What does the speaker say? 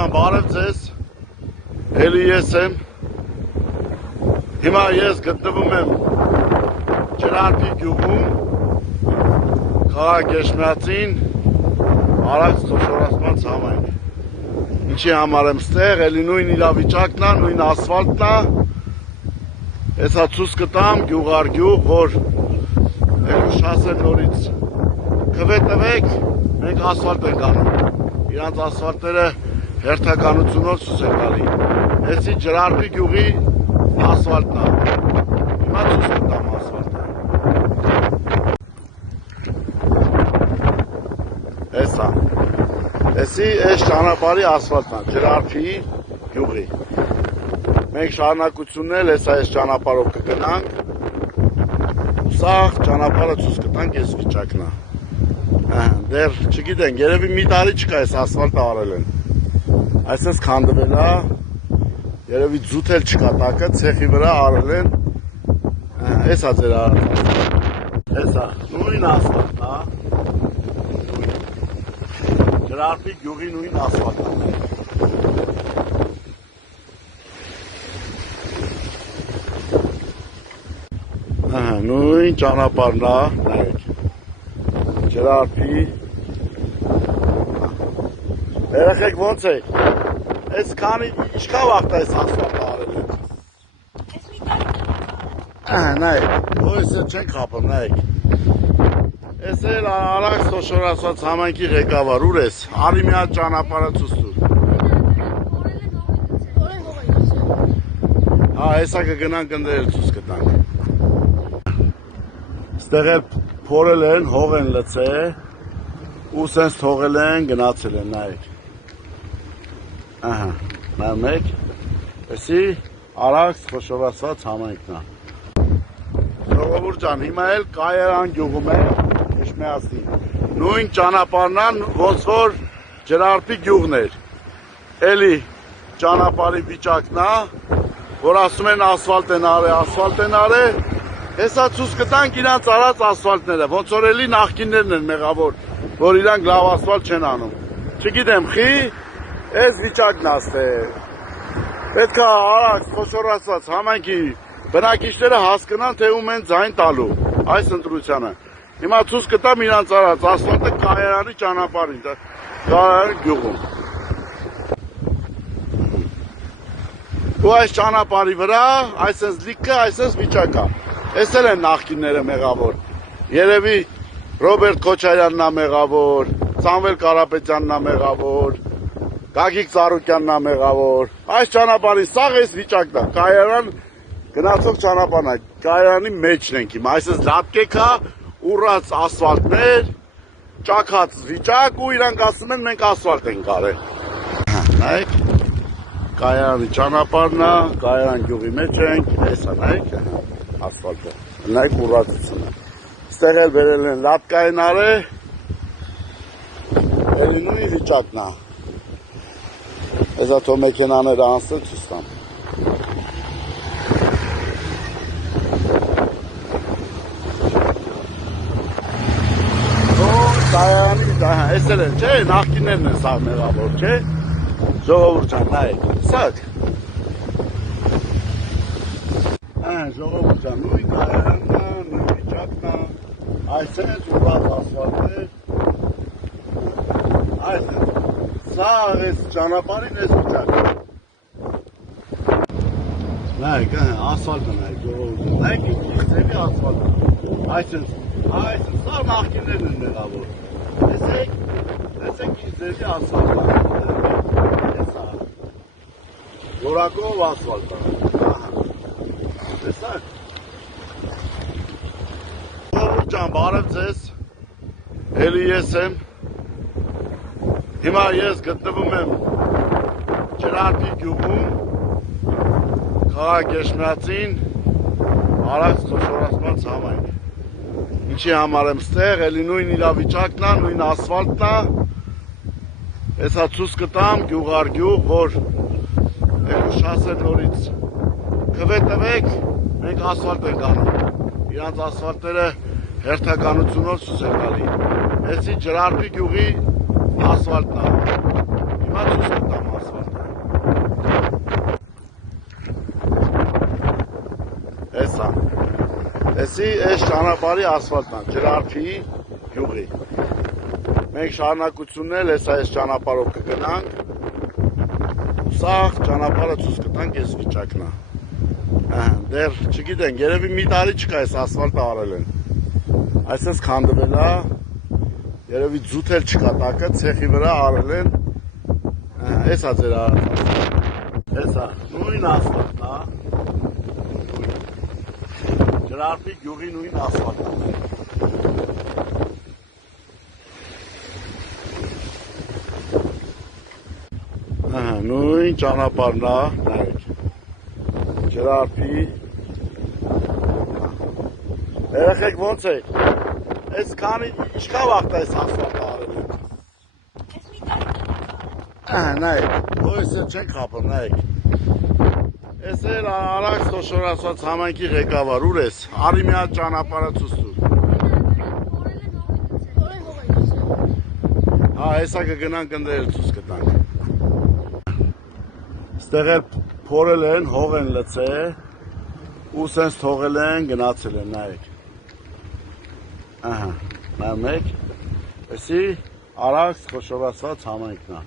ջան, բարև ձեզ, էլի ես եմ, հիմա ես գտնվում եմ Ջրարպի գյուղում, քաղաք Էջմիածին, Արաքս խոշորացման ցամաք, ինչի համար եմ ստեղ, էլի նույն իրավիճակն է, նույն ասֆալտն է, հեսա ցույց կտամ գյուղ առ գյուղ, որ ելուշ ասել նորից կվետվեք, մենք ասֆալտ ենք անում, իրանց ասֆալտները հերթականությունով ցույց են տալի, հեսի Ջրարպի գյուղի ասֆալտն է, հիմա ցույց կտամ ասֆալտը, հեսա, հեսի այս ճանապարհի ասֆալտն է, Ջրարպի գյուղի, մենք շարունակությունն էլ հեսա այս ճանապարհով կգնանք, սաղ ճանապարհը ցույց կտանք այս վիճակն է, դեռ չգիտենք, երևի մի տարի չկա այս ասֆալտը արել են, այսպես քանդվել է, երևի ձուտ էլ չկա տակը, ցեխի վրա արել են, էսա ձեր արած, էսա, նույն ասֆալտն է, Ջրարպի գյուղի նույն ասֆալտն է, նույն ճանապարհն է, նայեք, Ջրարպի, երեխեք ոնց է, այս քանի, ինչքան վաղտ է այս ասֆալտը արել են, նայեք, ոյս էլ չենք խապում, նայեք, ես էլ Արաքս խոշորացված համայնքի ղեկավար, ուր ես, արի մի հատ ճանապարհը ցույց տուր, հեսա կգնանք ընդերել ցույց կտանք, ստեղ էլ փորել են, հող են լցել, ու սենց թողել են, գնացել են, նայեք, նայում եք, եսի Արաքս խոշորացված համայնքն է, ժողովուրդ ջան, հիմա էլ Կայարան գյուղում է, Էջմիածնի, նույն ճանապարհն է, ոնց որ Ջրարպի գյուղն էր, էլի ճանապարհի վիճակն է, որ ասում են ասֆալտ են արել, հեսա ցույց կտանք իրանց արած ասֆալտները, ոնց որ էլի նախկիններն են մեղավոր, որ իրանք լավ ասֆալտ չեն անում, չգիտեմ, խի, այս վիճակն է ստեղ, պետք է Արաքս խոշորացված համայնքի բնակիչները հասկանան, թե ում են ձայն տալու, այս ընտրությանը, հիմա ցույց կտամ իրանց արած ասֆալտը Կայարանի ճանապարհին, Կայարանի գյուղում, ու այս ճանապարհի վրա, այսպես լիքը, այսպես վիճակա, այս էլ են նախկինները մեղավոր, երևի Ռոբերտ Քոչարյանն է մեղավոր, Սամվել Կարապետյանն է մեղավոր, Գագիկ Ծառուկյանն է մեղավոր, այս ճանապարհի սաղ այս վիճակն է, Կայարան գնացող ճանապարհն է, Կայարանի մեջն ենք հիմա, այսպես լատկեք է, ուռած ասֆալտներ, ճաքած վիճակ ու իրանք ասում են մենք ասֆալտ ենք արել, նայեք, Կայարանի ճանապարհն է, Կայարան գյուղի մեջ ենք, հեսա նայեք, ասֆալտը, նայեք ուռածությունը, ստեղ էլ վերել են լատկա են արել, էլի նույն վիճակն է, հեսա թող մեքենաները անցնել ցույց տամ, Կայարանի, այս էլ են, չէ, նախկիններն են սաղ մեղավոր, չէ, ժողովուրդ ջան, նայեք, սակ, ժողովուրդ ջան, նույն Կայարանն է, նույն վիճակն է, այսպես ուռած ասֆալտներ, այսպես, սաղ այս ճանապարհին այս վիճակն է, նայեք, ասֆալտը նայեք, ժողովուրդ ջան, նայեք, ինչ ձևի ասֆալտը, այսպես, սաղ նախկիններն են մեղավոր, տեսեք ինչ ձևի ասֆալտը, հեսա, որակով ասֆալտը, տեսակ, ժողովուրդ ջան, բարև ձեզ, էլի ես եմ, հիմա ես գտնվում եմ Ջրարպի գյուղում, քաղաք Էջմիածին, Արաքս խոշորացման ցամաք, ինչի համար եմ ստեղ, էլի նույն իրավիճակն է, նույն ասֆալտն է, հեսա ցույց կտամ գյուղ առ գյուղ, որ ելուշ ասել նորից կվետվեք, մենք ասֆալտ ենք անում, իրանց ասֆալտները հերթականությունով ցույց են տալի, հեսի Ջրարպի գյուղի ասֆալտն է, հիմա ցույց կտամ ասֆալտը, Էսի այս ճանապարհի ասֆալտն է, Ջրարփի գյուղի։ Մենք շարունակությունն էլ այս ճանապարհով կգնանք։ Սա ճանապարհը ցույց կտանք այս վիճակն է։ Դեռ չգիտենք, երևի մի տարի չկա այս ասֆալտը արել են։ Այսպես քանդվել է, երևի ձուտ էլ չկա տակը, ցեխի վրա արել են։ Էս է ձեր արածը։ Էս է, նույն ասֆալտն է։ Ջրարփի գյուղի նույն ասֆալտն է։ Նույն ճանապարհն է, նայեք։ Ջրարփի։ Երեխեք ո՞նց եք։ Այս քանի ինչքան վաղ է այս ասֆալտը արել եք։ Այս մի տարի նայեք, ոյս չենք խափում, նայեք։ Ես էլ Արաքս Խոշորացված համայնքի ղեկավար, ուր ես։ Արի մի հատ ճանապարհը ցույց տուր։ Հեսա կգնանք ընդեր ցույց կտանք։ Ստեղ էլ փորել են, հող են լցել, ու սենց թողել են, գնացել են, նայեք։ Նայեք, էսի Արաքս Խոշորացված համայնքն է։